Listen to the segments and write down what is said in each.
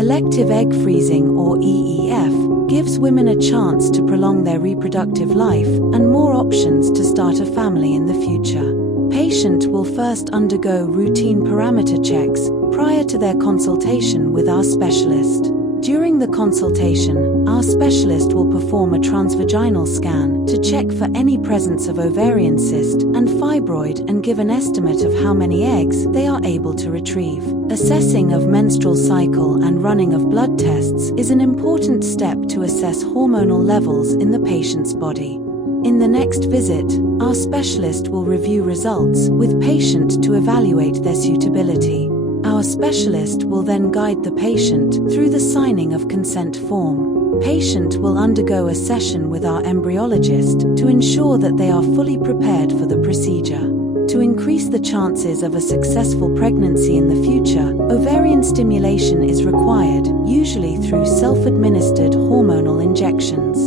Elective egg freezing, or EEF, gives women a chance to prolong their reproductive life and more options to start a family in the future. Patient will first undergo routine parameter checks prior to their consultation with our specialist. During the consultation, our specialist will perform a transvaginal scan to check for any presence of ovarian cyst and fibroid and give an estimate of how many eggs they are able to retrieve. Assessing of menstrual cycle and running of blood tests is an important step to assess hormonal levels in the patient's body. In the next visit, our specialist will review results with patient to evaluate their suitability. Our specialist will then guide the patient through the signing of consent form. Patient will undergo a session with our embryologist to ensure that they are fully prepared for the procedure. To increase the chances of a successful pregnancy in the future, ovarian stimulation is required, usually through self-administered hormonal injections.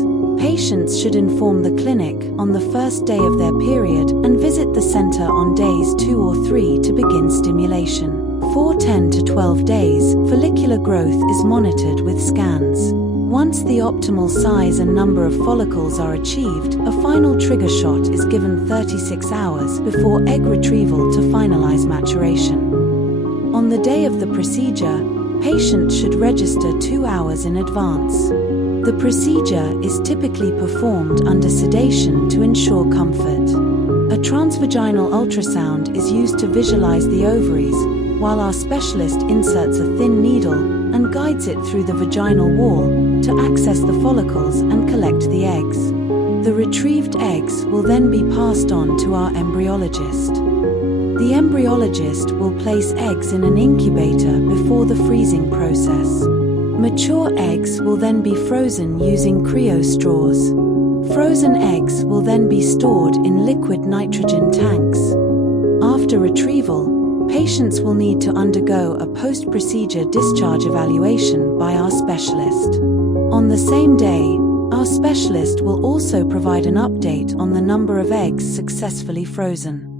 Patients should inform the clinic on the first day of their period and visit the center on days 2 or 3 to begin stimulation. For 10 to 12 days, follicular growth is monitored with scans. Once the optimal size and number of follicles are achieved, a final trigger shot is given 36 hours before egg retrieval to finalize maturation. On the day of the procedure, patient should register 2 hours in advance. The procedure is typically performed under sedation to ensure comfort. A transvaginal ultrasound is used to visualize the ovaries, while our specialist inserts a thin needle and guides it through the vaginal wall to access the follicles and collect the eggs. The retrieved eggs will then be passed on to our embryologist. The embryologist will place eggs in an incubator before the freezing process. Mature eggs will then be frozen using cryo straws. Frozen eggs will then be stored in liquid nitrogen tanks. After retrieval, patients will need to undergo a post-procedure discharge evaluation by our specialist. On the same day, our specialist will also provide an update on the number of eggs successfully frozen.